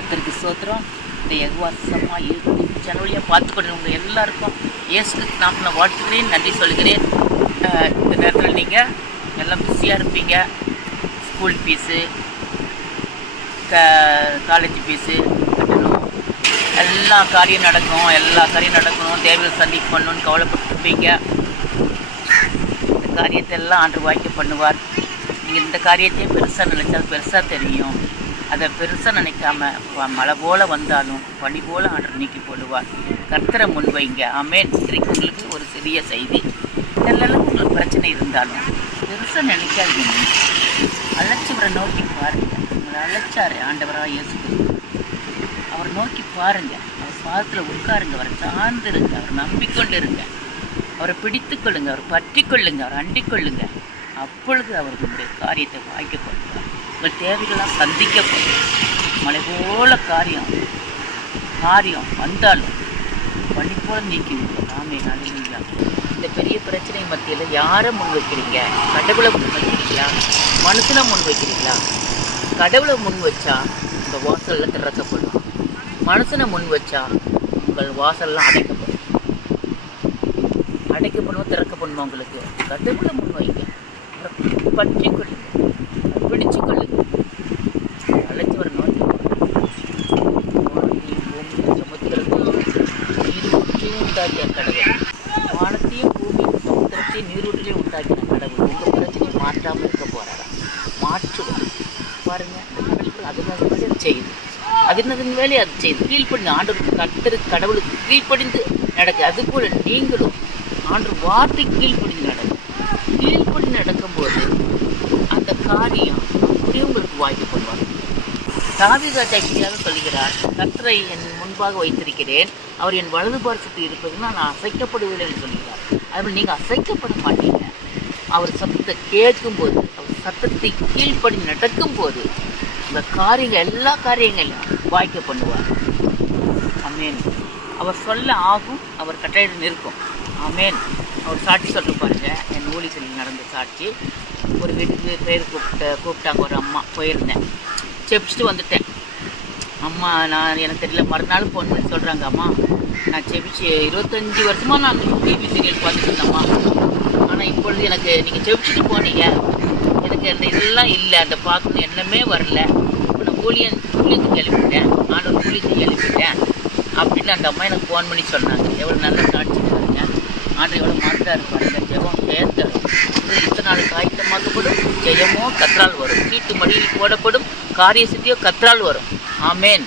கர்த்தருக்கு ஸ்தோத்திரம். இந்த யெகோவா யூடியூப் சேனல் வழியாக பார்த்துக்கொண்டு எல்லாருக்கும் இயேசு நாமத்தில் வாழ்த்துக்கிறேன், நன்றி சொல்கிறேன். இந்த நேரத்தில் நீங்கள் எல்லாம் பிஸியாக இருப்பீங்க. ஸ்கூல் ஃபீஸு, காலேஜ் ஃபீஸு கட்டணும், எல்லா காரியம் நடக்கணும், தேவையை சந்திக்க பண்ணணும்னு கவலைப்பட்டுருப்பீங்க. இந்த காரியத்தை எல்லாம் ஆண்டு வாய்க்க பண்ணுவார். நீங்கள் இந்த காரியத்தையும் பெருசாக நினைச்சால் பெருசாக தெரியும். அதை பெருசாக நினைக்காம மழை போல் வந்தாலும் பனி போல் ஆண்டு நீக்கி போடுவார். கர்த்தரை முன்வைங்க. ஆமேன். இன்றைக்கு உங்களுக்கு ஒரு சிறிய செய்தி. எல்லாம் உங்களுக்கு பிரச்சனை இருந்தாலும் பெருசாக நினைக்காதீங்க. அழைச்சவரை நோக்கி பாருங்கள். உங்களை அழைச்சாரு ஆண்டவராக இயேசு கிறிஸ்து. அவரை நோக்கி பாருங்கள். அவர் பாதத்தில் உட்காருங்க. அவரை சார்ந்துருங்க. அவரை நம்பிக்கொண்டு இருங்க. அவரை பிடித்து கொள்ளுங்க. அவரை பற்றி கொள்ளுங்க. அவரை அண்டிக் கொள்ளுங்க. அப்பொழுது அவர்களுடைய காரியத்தை வாய்க்கப்படுவார். உங்கள் தேவைகளாக சந்திக்கப்படும். மழை போல காரியம் வந்தாலும் பனி போல நீக்கி விடுவோம். ஆமென். அல்லேலூயா. இந்த பெரிய பிரச்சனை மத்தியில் யாரை முன் வைக்கிறீங்க? கடவுளை முன் வைக்கிறீங்களா? மனுஷனை முன் வைக்கிறீங்களா? கடவுளை முன் வச்சா உங்கள் வாசலில் திறக்கப்படும். மனுஷனை முன் வச்சா உங்கள் வாசல்லாம் அடைக்கப்படும், திறக்கப்படணும். உங்களுக்கு கடவுளை முன் வைங்க. பற்றி கொள்ளுங்க, பிடிச்சு கொள்ளுங்க. அழைச்சவர் நோக்கி நீரூற்றையும் உண்டாக்கிய கடவுள், வானத்தையும் பூமியும் சமுத்திரத்தையும் நீரூற்றிலையும் உண்டாக்கின கடவுள் உங்கள் பிரச்சனையை மாற்றாமல் இருக்க போறாரா? மாற்றுவார். பாருங்க, அதுக்காக செய்யுது. அதன் வேலையை அது செய்யுது. கீழ்ப்படிந்து ஆண்டவருக்கு கர்த்தருக்கு கடவுளுக்கு கீழ்ப்படிந்து நடக்கு. அதுபோல நீங்களும் ஆண்டு வார்த்தை கீழ்ப்படிந்து நடக்கும். கீழ்ப்படிந்து நடக்கும்போது அந்த காரியம் அப்படியே உங்களுக்கு வாய்ப்பு பண்ணுவாங்க. தாவீது ராஜா இப்படியாக சொல்கிறார், கர்த்தரை என் முன்பாக வைத்திருக்கிறேன், அவர் என் வலது பார்சத்தில் இருப்பதுன்னா நான் அசைக்கப்படுவதில்லை என்று சொல்கிறார். அதுபோல் நீங்கள் அசைக்கப்பட மாட்டீங்க. அவர் சத்தத்தை கேட்கும்போது, அவர் சத்தத்தை கீழ்ப்படி நடக்கும்போது இந்த காரியங்கள் எல்லா காரியங்களையும் வாய்க்க பண்ணுவார். ஆமென். அவர் சொல்ல ஆகும், அவர் கட்டளையிட நிற்கும். ஆமென். அவர் சாட்சி சொல்ல பாருங்க. என் ஊழியத்தில் நடந்த சாட்சி. ஒரு வீட்டுக்கு பேர் கூப்பிட்டாங்க. ஒரு அம்மா போயிருந்தேன், செபிச்சுட்டு வந்துட்டேன். அம்மா எனக்கு தெரியல, மறுநாள் ஃபோன் பண்ணி சொல்கிறாங்க, அம்மா நான் செபிச்சு 25 வருஷமாக நான் டிவி சீரியல் பார்த்துட்டு இருந்தேம்மா. ஆனால் இப்பொழுது எனக்கு நீங்கள் செபிச்சுட்டு போனீங்க, எனக்கு அந்த இதெல்லாம் இல்லை, அந்த பார்க்கணும் எண்ணமே வரல. இப்போ நான் ஊழியத்துக்கு எழுப்பிட்டேன், ஆண்டவர் ஊழியத்துக்கு எழுப்பிட்டேன் அப்படின்னு அந்த அம்மா எனக்கு ஃபோன் பண்ணி சொன்னாங்க. எவ்வளோ நல்ல சாட்சி பாருங்க. ஆண்டு எவ்வளோ மாற்றாரு பாருங்க. ஜெபம் கேட்கறது இத்தனை நாள் காய்த்தமாக்கப்படும், ஜெயமோ கத்ரால் வரும், சீட்டு மடியில் போடப்படும், காரிய சித்தியோ கத்ரால் வரும். ஆமேன்.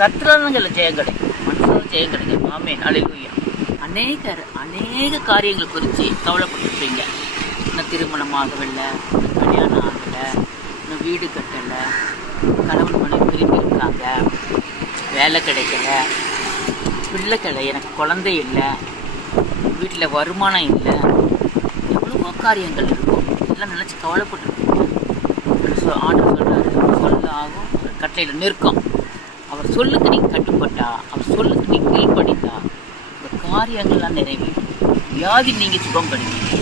கத்ராலுங்களை ஜெயம் கிடைக்கும், மனுஷனும் ஜெயம் கிடைக்கும். ஆமேன். அல்லேலூயா. அநேக காரியங்கள் குறித்து கவலைப்பட்டுருப்பீங்க. இன்னும் திருமணம் ஆகவில்லை, கல்யாணம் ஆகலை, இன்னும் வீடு கட்டலை, கணவன் மனைவி பிரிந்து இருக்காங்க, வேலை கிடைக்கல, பிள்ளைகளை, எனக்கு குழந்தை இல்லை, வீட்டில் வருமானம் இல்லை, எவ்வளவோ காரியங்கள் இருக்கும். இதெல்லாம் நினச்சி கவலைப்பட்டுருப்பீங்க. ஆண்டவர் சொல்கிறாரு, சொல்ல ஆகும், அவர் கட்டளையில் நிற்கும். அவர் சொல்லுக்கு நீங்கள் கட்டுப்பட்டா, அவர் சொல்லுக்கு நீங்கள் கீழ்படித்தா இந்த காரியங்கள்லாம் நிறைவேறும். வியாதி நீங்கள் சுகம் பண்ணுவீங்க.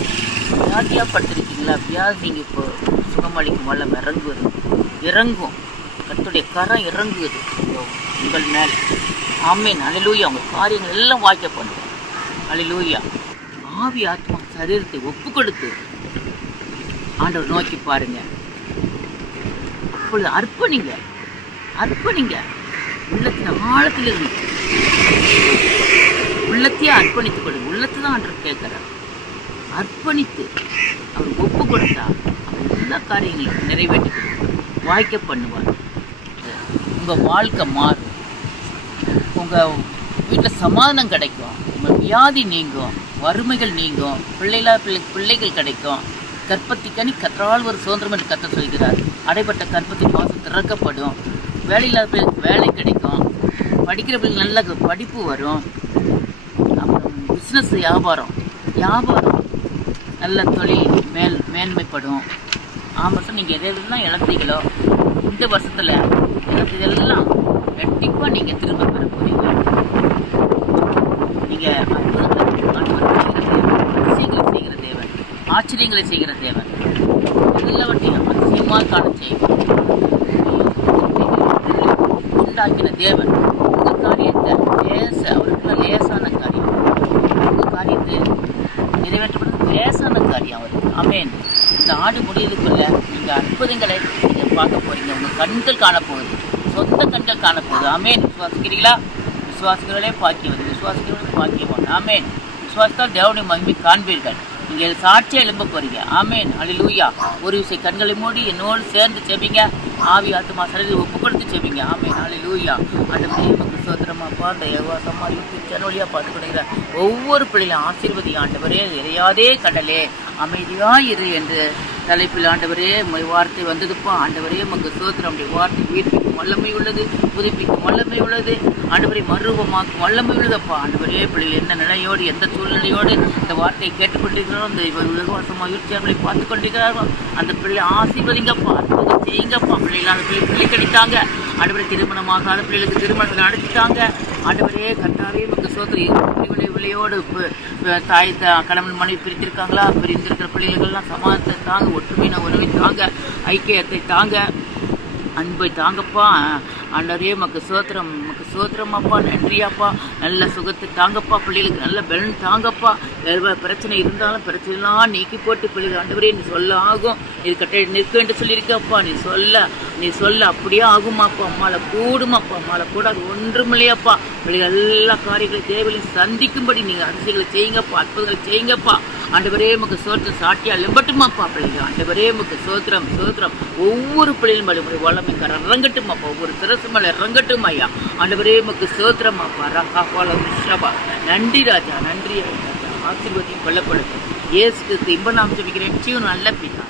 வியாதியாக படுத்திருக்கீங்களா? வியாதி நீங்கள் இப்போ சுகமளிக்கும் வல்லம் இறங்கும். கர்த்தருடைய கரம் இறங்குது உங்கள் மேலே. ஆமென். அல்லேலூயா. உங்கள் காரியங்கள் எல்லாம் வாய்க்க பண்ணுவோம். அல்லேலூயா. ஆவி ஆத்மா சரீரத்தை ஒப்பு கொடுத்து ஆண்டவர் நோக்கி பாருங்க. அப்பொழுது அர்ப்பணிங்க. உள்ளத்தின் ஆழத்தில் இருந்து உள்ளத்தையே அர்ப்பணித்துக் கொடுங்க. உள்ளத்தை தான் ஆண்டவர் கேட்கிறார். அர்ப்பணித்து அவர் ஒப்பு கொடுத்தா அவர் எல்லா காரியங்களையும் நிறைவேற்றி கொடுப்பார், வாய்க்க பண்ணுவார். உங்கள் வாழ்க்கை மாறும். உங்கள் வீட்டில் சமாதானம் கிடைக்கும். உங்கள் வியாதி நீங்கும், வறுமைகள் நீங்கும், பிள்ளைகள் கிடைக்கும். கற்பத்திக்கனி கற்றால் ஒரு சுதந்திரம் என்று கர்த்தர் சொல்கிறார். அடைப்பட்ட கற்பத்தின் வாசல் திறக்கப்படும். வேலையில்லாத பிள்ளைக்கு வேலை கிடைக்கும். படிக்கிற பிள்ளைக்கு நல்ல படிப்பு வரும். அப்புறம் பிஸ்னஸ் வியாபாரம் நல்ல தொழில் மேன்மைப்படும். ஆமாம். நீங்கள் எதெல்லாம் இழந்தீங்களோ இந்த வருஷத்தில் இழந்ததெல்லாம் கண்டிப்பாக நீங்கள் திரும்ப பெற போறீங்க. நீங்கள் செய்கிற தேவன், ஆச்சரியங்களை செய்கிற தேவன், எல்லாவற்றையும் அதிசயமாக காண செய்வார். ஆக்கின தேவன் உங்கள் காரியத்தை அவருக்குலாம் லேசான காரியம். உங்கள் காரியத்தை நிறைவேற்றப்படுறது லேசான காரியம் அவருக்கு. ஆமென். இந்த ஆடு முடியலுக்குள்ள நீங்கள் அற்புதங்களை நீங்கள் பார்க்க போறீங்க. உங்கள் கண்கள் காணப்போகுது, சொந்த கண்கள் காணப்போகுது. ஆமென். விசுவாசிக்கிறீங்களா? விசுவாசிக்கிறவர்களே பாக்கியம், விசுவாசிக்கிறவர்களே பாக்கியவான். ஆமென். விசுவாசத்தால் தேவனுடைய மகிமை காண்பீர்கள். நீங்கள் சாட்சியா எழும்ப போறீங்க. ஆமென். ஹல்லேலூயா. ஒரு விஷயம் கண்களை மூடி என்னோடு சேர்ந்து செபிங்க. ஆவி ஆத்துமா சரீரத்தை ஒப்பு கொடுத்து செபிங்க. ஆமென். ஹல்லேலூயா. ஆண்டவரே உமக்கு ஸ்தோத்திரமாப்பா. இந்த யோகாசமா யூடியூப் சேனல் வழியா பார்த்து கொடுக்கிற ஒவ்வொரு பிள்ளைகளும் ஆசீர்வதி ஆண்டவரே. இறையாதே கடலே அமைதியா இரு என்று தலைப்பில் ஆண்டவரே வார்த்தை வந்ததுப்பா. ஆண்டவரே உமக்கு ஸ்தோத்திரம். வார்த்தை உயிர்ப்பிக்கும் வல்லமை உள்ளது, புதுப்பிக்கும் வல்லமை உள்ளது. ஆண்டவரை மறுரூபமாக்கும் வல்லமை உள்ளதப்பா. ஆண்டவரே பிள்ளைகள் என்ன நிலையோடு எந்த சூழ்நிலையோடு இந்த வார்த்தையை கேட்டுக்கொண்டிருக்கிறோம், இந்த விசுவாசமாக யூடியூப்களை பார்த்து கொண்டிருக்கிறார்கள், அந்த பிள்ளை ஆசீர்வதிங்கப்பா, அற்புதம் செய்யுங்கப்பா. பிள்ளைகள் அந்த பிள்ளை கிடைத்தாங்க. ஆண்டவரை திருமணமாகாத பிள்ளைகளுக்கு திருமணத்தை நடத்திட்டாங்க. ஆண்டவரே கர்த்தாவே உமக்கு ஸ்தோத்திரம். விளையோடு தாய் கணவன் மனைவி பிரித்திருக்காங்களா, பிரிந்திருக்கிற பிள்ளைகள்லாம் சமாதானத்தை தாங்க, ஒற்றுமையான உறவை தாங்க, ஐக்கியத்தை தாங்க, அன்பை தாங்கப்பா. ஆண்டவரே உமக்கு ஸ்தோத்திரம், உமக்கு ஸ்தோத்திரமாப்பா. நன்றியாப்பா. நல்ல சுகத்தை தாங்கப்பா. பிள்ளைகளுக்கு நல்ல பலன் தாங்கப்பா. பிரச்சனை இருந்தாலும் பிரச்சனைலாம் நீக்கி போட்டு பிள்ளைகள் ஆண்டவரே நீ சொல்ல ஆகும், இது கட்ட நிற்க என்று சொல்லியிருக்கப்பா. நீ சொல்ல அப்படியே ஆகுமாப்பா. அம்மாவை கூடுமாப்பா. அம்மாவை கூடாது ஒன்றும் இல்லையாப்பா. பிள்ளைகள் எல்லா காரியங்களையும் தேவையிலையும் சந்திக்கும்படி நீங்கள் அதிசயங்களை செய்யுங்கப்பா, அற்புதங்களை செய்யுங்கப்பா. ஆண்டவரே உமக்கு ஸ்தோத்திரம். சாட்டியா எழும்பட்டுமாப்பா பிள்ளைகள். ஆண்டவரே உமக்கு ஸ்தோத்திரம், ஸ்தோத்திரம். ஒவ்வொரு பிள்ளைகளும் மேலே வல்லமை இறங்கட்டுமாப்பா. ஒவ்வொரு சிரசு மேலே இறங்கட்டும் ஐயா. ஆண்டவரே உமக்கு ஸ்தோத்திரமாப்பா. ரஹா நன்றி ராஜா, நன்றி ராஜா. ஆசீர்வாதம் கொல்லப்படுத்தும். இயேசு கிறிஸ்து இன்ப நாம் ஜெபிக்கிறேன். நல்ல பிதா.